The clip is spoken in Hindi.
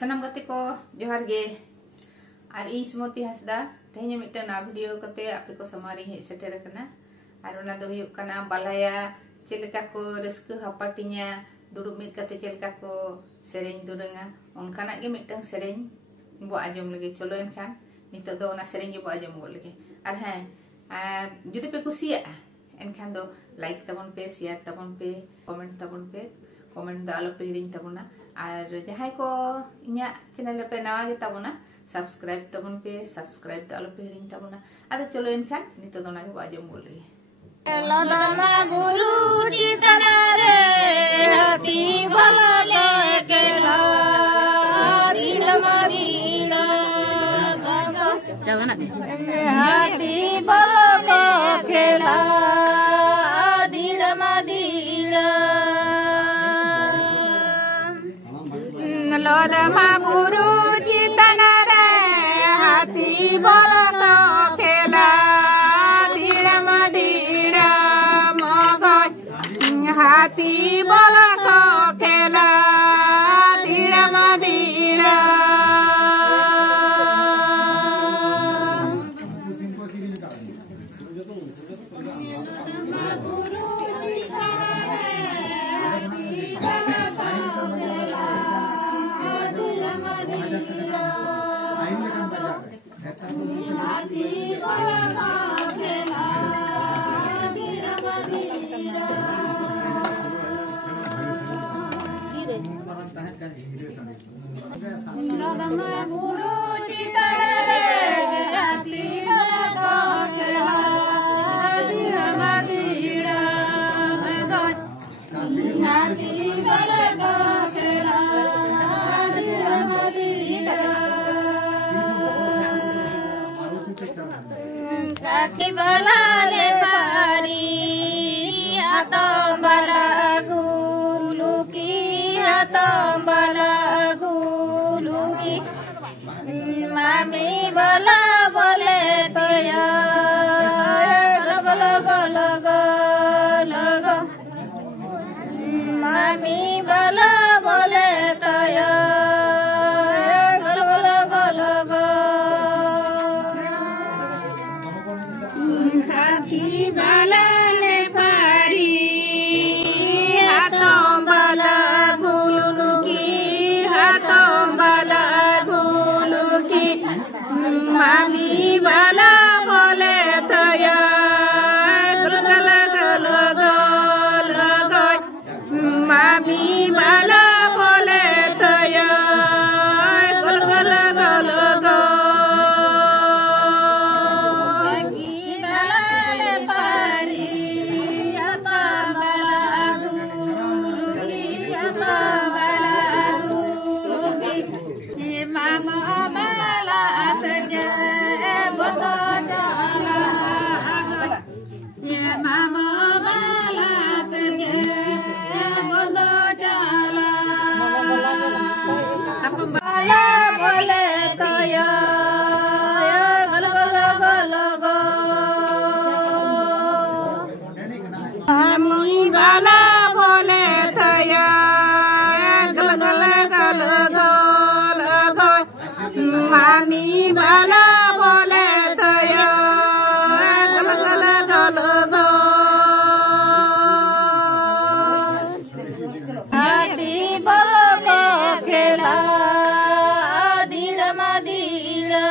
सनम गति को जोहार गे और इन सुमति हंसदा तेहने मिट्टे ना वीडियो कते आपे को समारी हे सेटेर कना और ओना दो हुयुग कना बालाया चेलका को रस्क हापाटिnya दुरुब मिट कते चेलका को सेरेñ दुरंगा ओनकाना गे मिट्टन सेरेñ बो आजम लगे चलो एनखान नितो दो ओना सेरेñ गे बो आजम गो लगे और हां जुदि पे कुसिया एनखान दो लाइक तबन पे शेयर तबन पे कमेंट दा आलो पे हिरिñ तबना और जहां को इኛ चैनल पे नवा गे तबना सब्सक्राइब तबन पे सब्सक्राइब दा आलो पे हिरिñ तबना आदो चलो एनखान नितो दो ना गे बो आजम गो लगे लदमा बुरु चितना रे हाथी भले केला दीडमरीना जावना हाथी भले केला दीडमरीना लदमा बुरु चितना रे हाथी भले केला हाथी बोला को खेला धीरा मदीरा लदमा बुरु चितना रे हाथी बोला को खेला धीरा मदीरा हाथी बोला को खेला धीरा मदीरा काकी बोला ले पारी हाथों बला गुलू की हाथों बला गुलू की मामी बोला बोले तो लगो लगो लगो लगो मामी बोला बोले तो लगो लगो लगो हाथी बाला ले पारी हाथों बाला गुलू की हाथों बाला गुलू की मामी बाला बोले तो लगो लगो लगो लगो मामी बाला बोले तो लगो लगो लगो Mama bala terge bodo jala apa bala boleh kaya galo galo galo go mami bala boleh kaya galo galo galo go mami bala boleh kaya galo galo galo go हाथी बोला को खेला धीरा मदीरा